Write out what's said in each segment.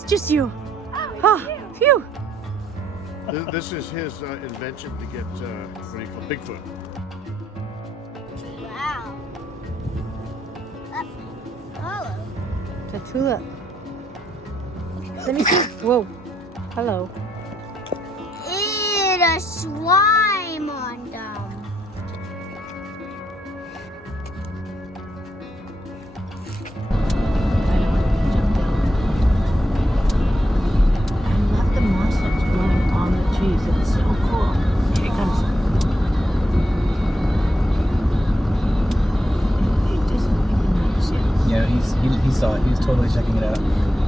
it's just you. Oh, phew. This is his invention to get, what do you call Bigfoot. Wow. Hello. It's a tulip. Let me see. Whoa. Hello. Ew, a slime on them. I love the moss that's growing on the trees. It's so cool. Here it comes. He doesn't even notice it. Yeah, he saw it. He was totally checking it out.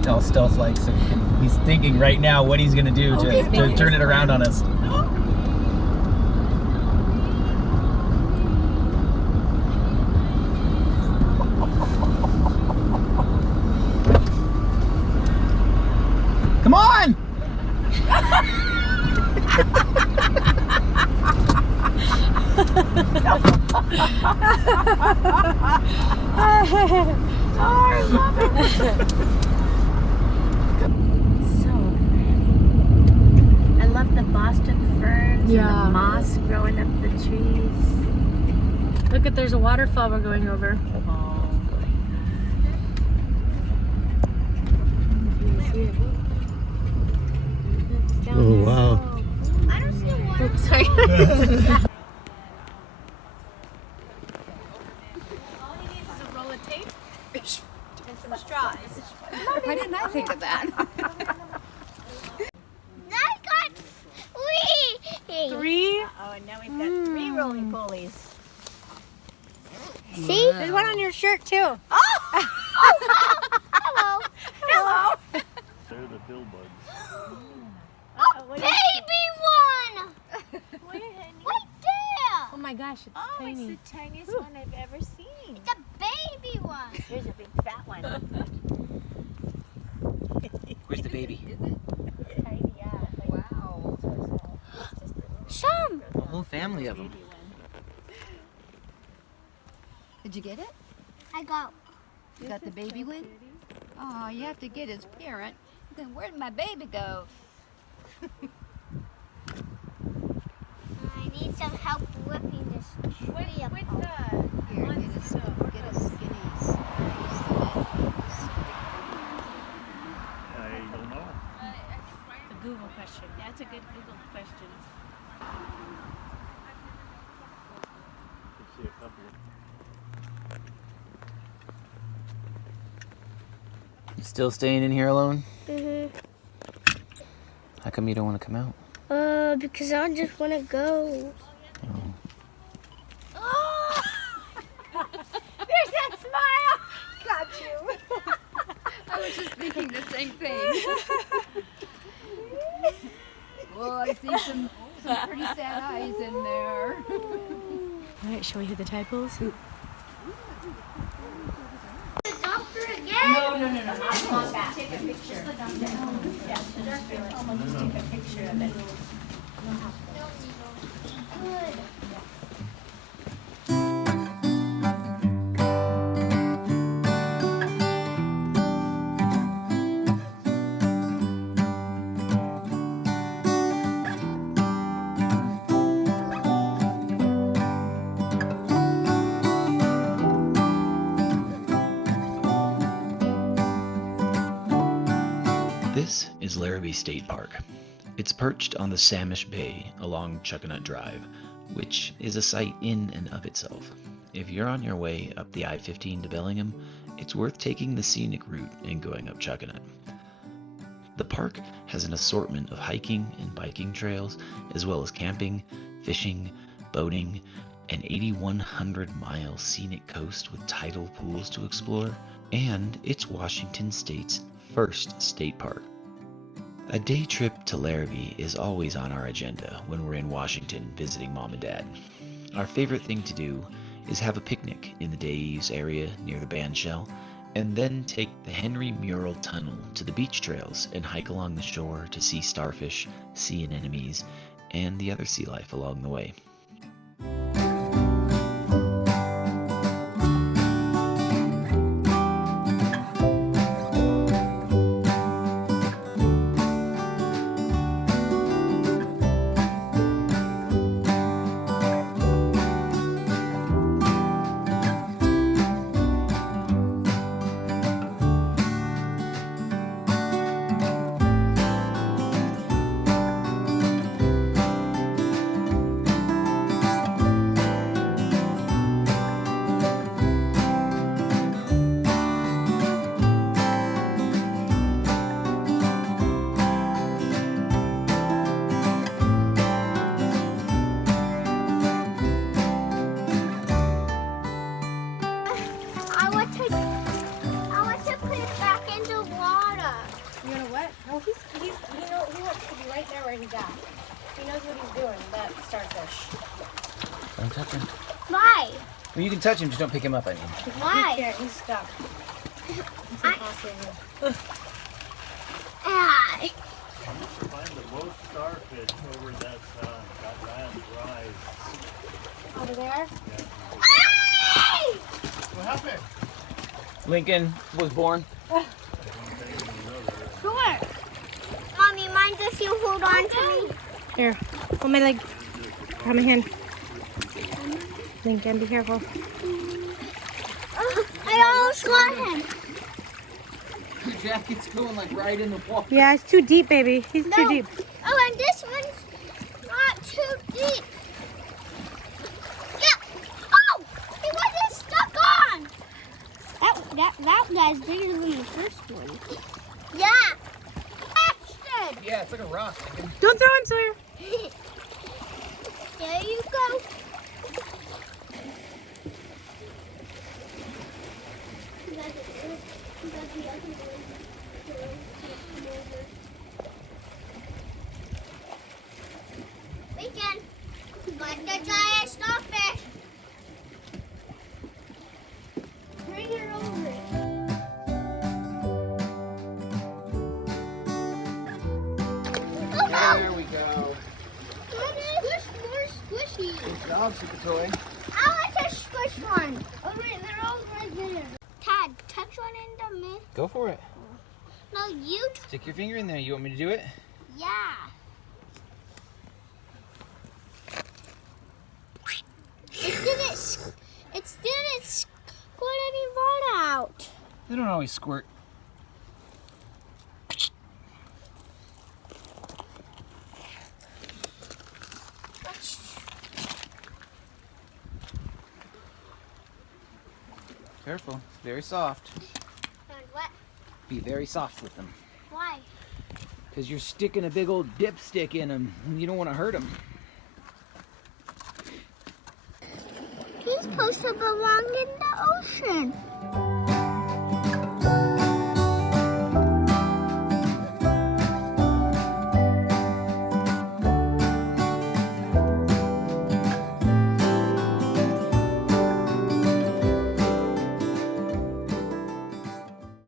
All stealth-like, so he's thinking right now what he's gonna do to turn it around on us. Come on! Oh, I love it. So pretty. I love the Boston ferns and the moss growing up the trees. Look at, there's a waterfall we're going over. Oh, wow. I don't see one. Oops, sorry. All he needs is a roll of tape and some straws. Why didn't I think of that? I got three. 3. Oh, and now we've got 3 roly polies. See? There's one on your shirt too. Oh, hello. Hello. They're the billbugs. Baby one. Right there. Oh my gosh, it's Oh, tiny. it's the tiniest one I've ever seen. It's a baby one. Here's a big fat one. Where's the baby? Tiny, yeah. Wow. Some. A whole family of them. Did you get it? I got. You got the baby one? Oh, you have to get his parent. Then where'd my baby go? I need some help whipping this tree up. Here, get his skinnies. I don't know. The Google question. That's a good Google question. See a couple. You still staying in here alone? Mhm. How come you don't want to come out? Because I just want to go. There's that smile. Got you. I was just thinking the same thing. Well, I see some pretty sad eyes in there. All right, shall we hit the tide pools? The doctor again? No. Come back. Take a picture. Just the doctor. Yeah, just take a picture of it. Good. This is Larrabee State Park. It's perched on the Samish Bay along Chuckanut Drive, which is a site in and of itself. If you're on your way up the I-15 to Bellingham, it's worth taking the scenic route and going up Chuckanut. The park has an assortment of hiking and biking trails, as well as camping, fishing, boating, an 8,100-mile scenic coast with tidal pools to explore, and it's Washington State's first state park. A day trip to Larrabee is always on our agenda when we're in Washington visiting Mom and Dad. Our favorite thing to do is have a picnic in the Days area near the bandshell, and then take the Henry Mural Tunnel to the beach trails and hike along the shore to see starfish, sea anemones, and the other sea life along the way. No, he wants to be right there where he's at. He knows what he's doing, that starfish. Don't touch him. Why? Well, you can touch him, just don't pick him up, I mean. Why? He can't, he's stuck. It's impossible. Ah. Find the most starfish over that land drive. Over there? Hey! What happened? Lincoln was born. Sure. Mommy, mind if you hold on to me? Here, hold my leg. Grab my hand. Lincoln, be careful. I almost got him. Your jacket's going like right in the wall. Yeah, it's too deep, baby. He's too deep. Oh, and this one's not too deep. Yeah. Oh, he wasn't stuck on. That guy's bigger than the first one. Yeah. Action. Yeah, it's like a rock. Don't throw him, Sawyer. There you go. We can. Like the giant starfish. Bring her over. Oh no! There we go. More squishy. Good job, Super Toy. I want to squish one. Oh wait, they're all right there. Tad, touch one into me. Go for it. No, you. Stick your finger in there. You want me to do it? Yeah. It didn't squirt any water out. They don't always squirt. Careful. Very soft. And what? Be very soft with them. Why? Because you're sticking a big old dipstick in them. You don't want to hurt them. He's supposed to belong in the ocean.